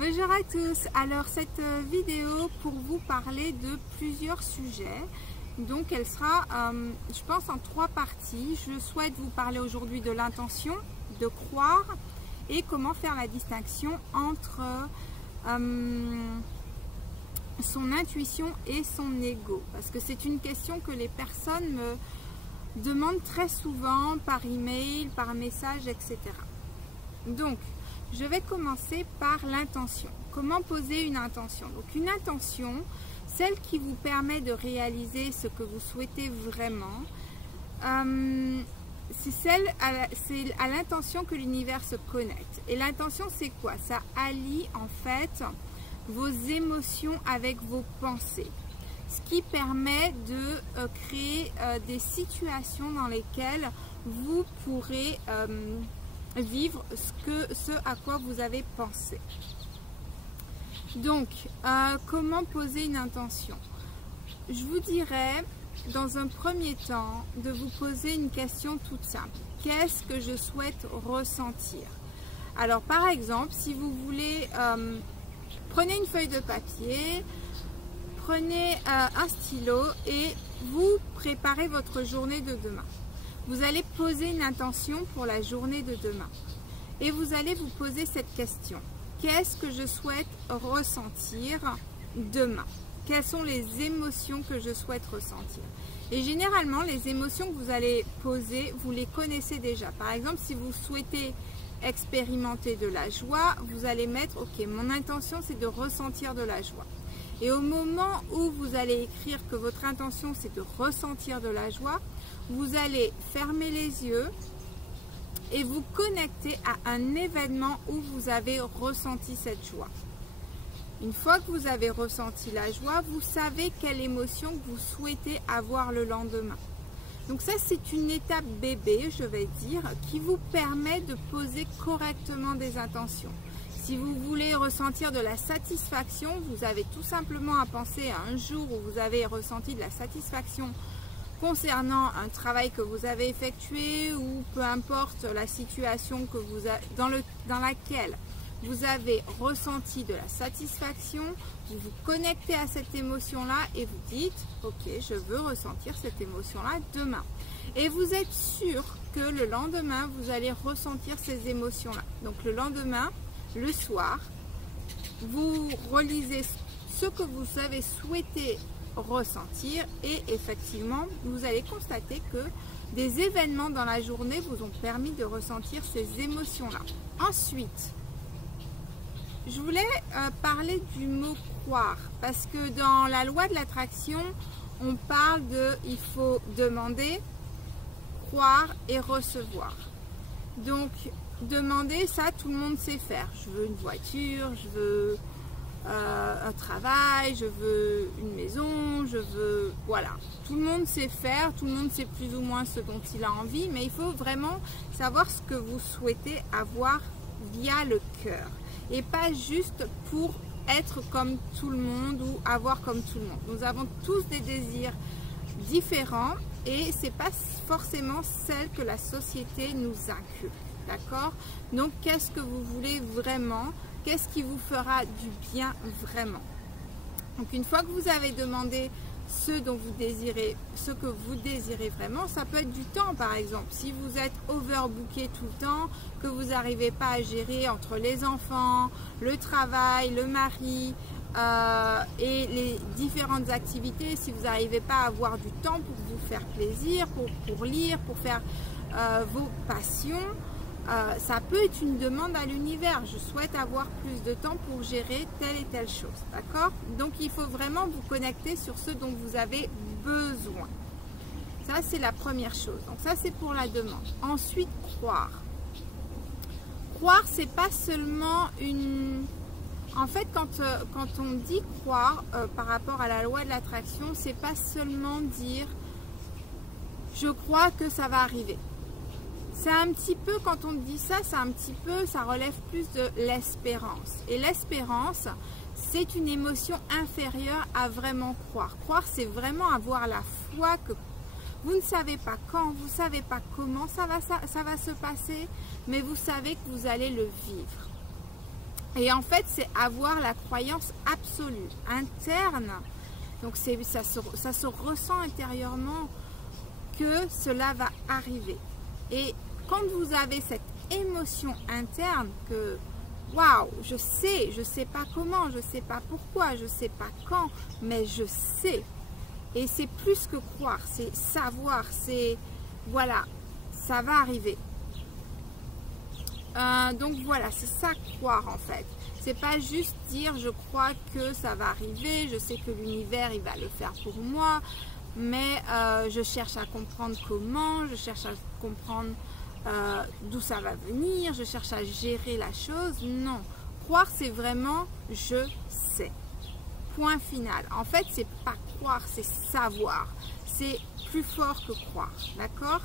Bonjour à tous, alors cette vidéo pour vous parler de plusieurs sujets, donc elle sera je pense en 3 parties. Je souhaite vous parler aujourd'hui de l'intention, de croire et comment faire la distinction entre son intuition et son ego, parce que c'est une question que les personnes me demandent très souvent par email, par message, etc. Donc je vais commencer par l'intention. Comment poser une intention? Donc une intention, celle qui vous permet de réaliser ce que vous souhaitez vraiment, c'est à l'intention que l'univers se connecte. Et l'intention, c'est quoi? Ça allie en fait vos émotions avec vos pensées. Ce qui permet de créer des situations dans lesquelles vous pourrez vivre ce à quoi vous avez pensé. Donc, comment poser une intention? Je vous dirais, dans un premier temps, de vous poser une question toute simple. Qu'est-ce que je souhaite ressentir? Alors, par exemple, si vous voulez, prenez une feuille de papier, prenez un stylo et vous préparez votre journée de demain. Vous allez poser une intention pour la journée de demain. Et vous allez vous poser cette question. Qu'est-ce que je souhaite ressentir demain? Quelles sont les émotions que je souhaite ressentir? Et généralement, les émotions que vous allez poser, vous les connaissez déjà. Par exemple, si vous souhaitez expérimenter de la joie, vous allez mettre, ok, mon intention c'est de ressentir de la joie. Et au moment où vous allez écrire que votre intention c'est de ressentir de la joie, vous allez fermer les yeux et vous connecter à un événement où vous avez ressenti cette joie. Une fois que vous avez ressenti la joie, vous savez quelle émotion vous souhaitez avoir le lendemain. Donc ça, c'est une étape bébé, je vais dire, qui vous permet de poser correctement des intentions. Si vous voulez ressentir de la satisfaction, vous avez tout simplement à penser à un jour où vous avez ressenti de la satisfaction concernant un travail que vous avez effectué ou peu importe la situation que vous dans laquelle vous avez ressenti de la satisfaction, vous vous connectez à cette émotion-là et vous dites « Ok, je veux ressentir cette émotion-là demain ». Et vous êtes sûr que le lendemain, vous allez ressentir ces émotions-là. Donc le lendemain, le soir, vous relisez ce que vous avez souhaité ressentir et effectivement vous allez constater que des événements dans la journée vous ont permis de ressentir ces émotions là. Ensuite, je voulais parler du mot croire, parce que dans la loi de l'attraction on parle de il faut demander, croire et recevoir. Donc demander, ça tout le monde sait faire. Je veux une voiture, je veux un travail, je veux une maison, je veux... Voilà, tout le monde sait faire, tout le monde sait plus ou moins ce dont il a envie, mais il faut vraiment savoir ce que vous souhaitez avoir via le cœur. Et pas juste pour être comme tout le monde ou avoir comme tout le monde. Nous avons tous des désirs différents et ce n'est pas forcément celle que la société nous inculque. D'accord? Donc, qu'est-ce que vous voulez vraiment? Qu'est-ce qui vous fera du bien vraiment? Donc, une fois que vous avez demandé ce que vous désirez vraiment, ça peut être du temps par exemple. Si vous êtes overbooké tout le temps, que vous n'arrivez pas à gérer entre les enfants, le travail, le mari et les différentes activités, si vous n'arrivez pas à avoir du temps pour vous faire plaisir, pour lire, pour faire vos passions, ça peut être une demande à l'univers. Je souhaite avoir plus de temps pour gérer telle et telle chose. D'accord? Donc, il faut vraiment vous connecter sur ce dont vous avez besoin. Ça, c'est la première chose. Donc, ça, c'est pour la demande. Ensuite, croire. Croire, c'est pas seulement une... En fait, quand on dit croire par rapport à la loi de l'attraction, c'est pas seulement dire « je crois que ça va arriver ». C'est un petit peu, quand on dit ça, ça relève plus de l'espérance. Et l'espérance, c'est une émotion inférieure à vraiment croire. Croire, c'est vraiment avoir la foi que vous ne savez pas quand, vous ne savez pas comment ça va se passer, mais vous savez que vous allez le vivre. Et en fait, c'est avoir la croyance absolue, interne. Donc ça se ressent intérieurement que cela va arriver. Et quand vous avez cette émotion interne que waouh, je sais pas comment, je sais pas pourquoi, je sais pas quand, mais je sais. Et c'est plus que croire, c'est savoir, c'est voilà, ça va arriver. Donc voilà, c'est ça croire en fait. C'est pas juste dire je crois que ça va arriver, je sais que l'univers il va le faire pour moi, mais je cherche à comprendre comment, je cherche à comprendre d'où ça va venir, je cherche à gérer la chose. Non, croire c'est vraiment je sais. Point final. En fait, c'est pas croire, c'est savoir. C'est plus fort que croire, d'accord?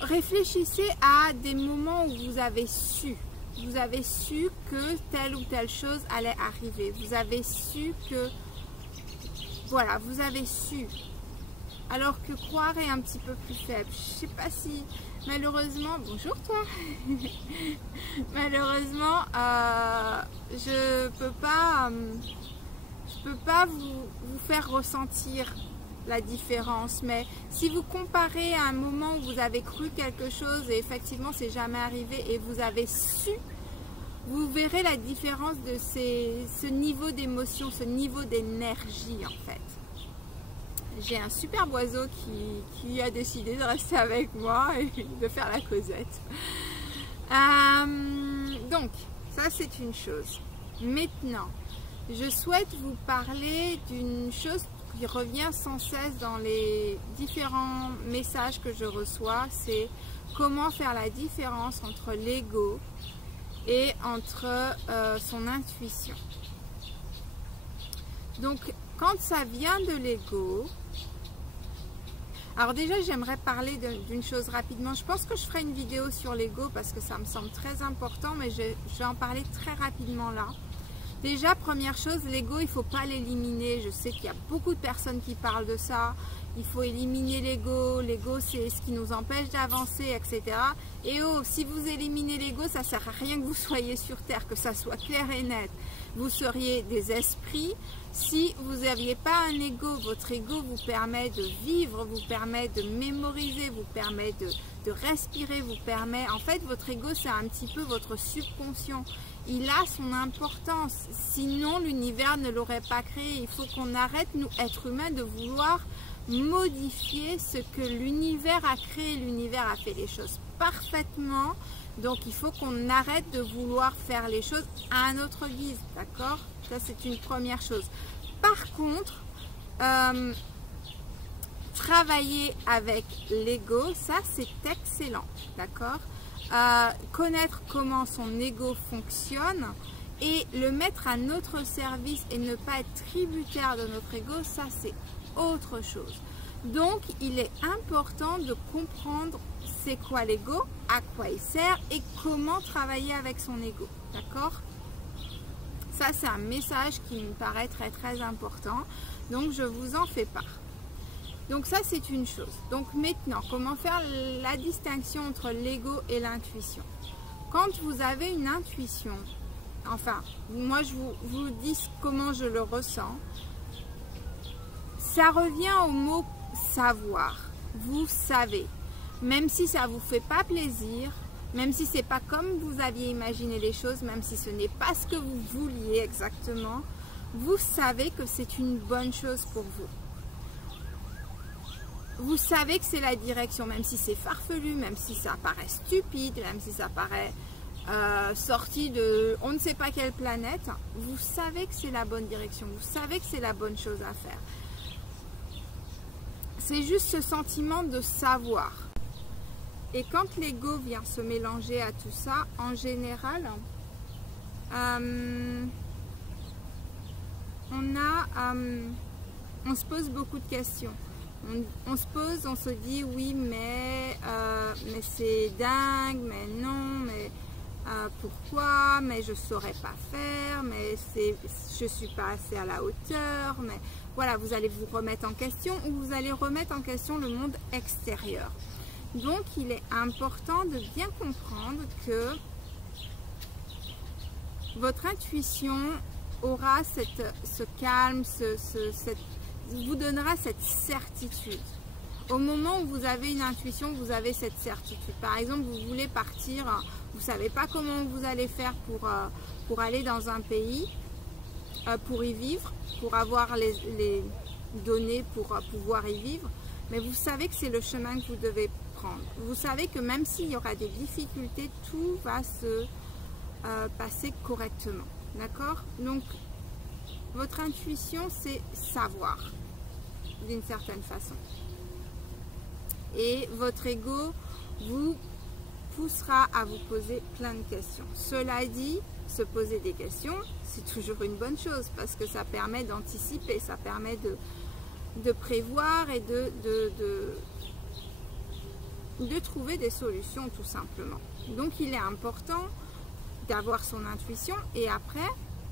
Réfléchissez à des moments où vous avez su que telle ou telle chose allait arriver. Vous avez su que, voilà, vous avez su. Alors que croire est un petit peu plus faible. Je sais pas si, malheureusement, bonjour toi. Malheureusement, je peux pas vous faire ressentir la différence, mais si vous comparez à un moment où vous avez cru quelque chose et effectivement c'est jamais arrivé et vous avez su, vous verrez la différence de ce niveau d'émotion, ce niveau d'énergie en fait. J'ai un superbe oiseau qui a décidé de rester avec moi et de faire la causette. Donc ça c'est une chose. Maintenant, je souhaite vous parler d'une chose qui revient sans cesse dans les différents messages que je reçois, c'est comment faire la différence entre l'ego et entre son intuition. Donc, quand ça vient de l'ego, alors déjà j'aimerais parler d'une chose rapidement. Je pense que je ferai une vidéo sur l'ego parce que ça me semble très important, mais je vais en parler très rapidement là. Déjà, première chose, l'ego, il ne faut pas l'éliminer. Je sais qu'il y a beaucoup de personnes qui parlent de ça. Il faut éliminer l'ego. L'ego, c'est ce qui nous empêche d'avancer, etc. Et oh, si vous éliminez l'ego, ça ne sert à rien que vous soyez sur Terre, que ça soit clair et net. Vous seriez des esprits. Si vous n'aviez pas un ego, votre ego vous permet de vivre, vous permet de mémoriser, vous permet de respirer, vous permet... En fait, votre ego, c'est un petit peu votre subconscient. Il a son importance, sinon l'univers ne l'aurait pas créé. Il faut qu'on arrête, nous, êtres humains, de vouloir modifier ce que l'univers a créé. L'univers a fait les choses parfaitement, donc il faut qu'on arrête de vouloir faire les choses à notre guise, d'accord? Ça, c'est une première chose. Par contre, travailler avec l'ego, ça, c'est excellent, d'accord? Connaître comment son ego fonctionne et le mettre à notre service et ne pas être tributaire de notre ego, ça c'est autre chose. Donc il est important de comprendre c'est quoi l'ego, à quoi il sert et comment travailler avec son ego, d'accord? Ça c'est un message qui me paraît très très important, donc je vous en fais part. Donc ça c'est une chose. Donc maintenant, comment faire la distinction entre l'ego et l'intuition? Quand vous avez une intuition, enfin, moi je vous dis comment je le ressens, ça revient au mot savoir. Vous savez, même si ça ne vous fait pas plaisir, même si ce n'est pas comme vous aviez imaginé les choses, même si ce n'est pas ce que vous vouliez exactement, vous savez que c'est une bonne chose pour vous. Vous savez que c'est la direction, même si c'est farfelu, même si ça paraît stupide, même si ça paraît sorti de on ne sait pas quelle planète, vous savez que c'est la bonne direction, vous savez que c'est la bonne chose à faire. C'est juste ce sentiment de savoir. Et quand l'ego vient se mélanger à tout ça, en général, on se pose beaucoup de questions. On se pose, on se dit oui mais c'est dingue, mais non, mais pourquoi, mais je ne saurais pas faire, mais je ne suis pas assez à la hauteur, mais voilà, vous allez vous remettre en question ou vous allez remettre en question le monde extérieur. Donc il est important de bien comprendre que votre intuition aura ce calme, vous donnera cette certitude. Au moment où vous avez une intuition, vous avez cette certitude. Par exemple, vous voulez partir, vous ne savez pas comment vous allez faire pour aller dans un pays, pour y vivre, pour avoir les données pour pouvoir y vivre, mais vous savez que c'est le chemin que vous devez prendre. Vous savez que même s'il y aura des difficultés, tout va se passer correctement. D'accord? Donc, votre intuition, c'est savoir, d'une certaine façon. Et votre ego vous poussera à vous poser plein de questions. Cela dit, se poser des questions, c'est toujours une bonne chose parce que ça permet d'anticiper, ça permet de prévoir et de trouver des solutions tout simplement. Donc il est important d'avoir son intuition et après,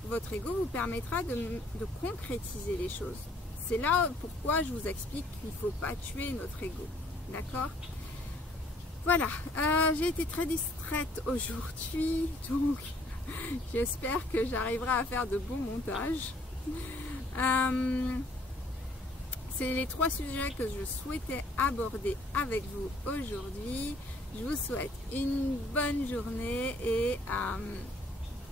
votre ego vous permettra de concrétiser les choses. C'est là pourquoi je vous explique qu'il ne faut pas tuer notre ego. D'accord? Voilà, j'ai été très distraite aujourd'hui, donc j'espère que j'arriverai à faire de bons montages. C'est les 3 sujets que je souhaitais aborder avec vous aujourd'hui. Je vous souhaite une bonne journée et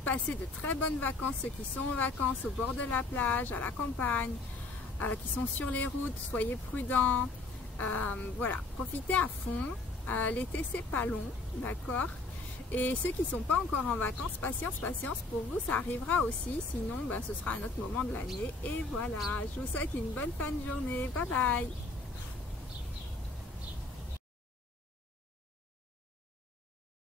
passez de très bonnes vacances, ceux qui sont en vacances au bord de la plage, à la campagne, qui sont sur les routes, soyez prudents. Voilà, profitez à fond. L'été c'est pas long, d'accord? Et ceux qui ne sont pas encore en vacances, patience, patience, pour vous ça arrivera aussi, sinon ben, ce sera un autre moment de l'année. Et voilà, je vous souhaite une bonne fin de journée, bye bye!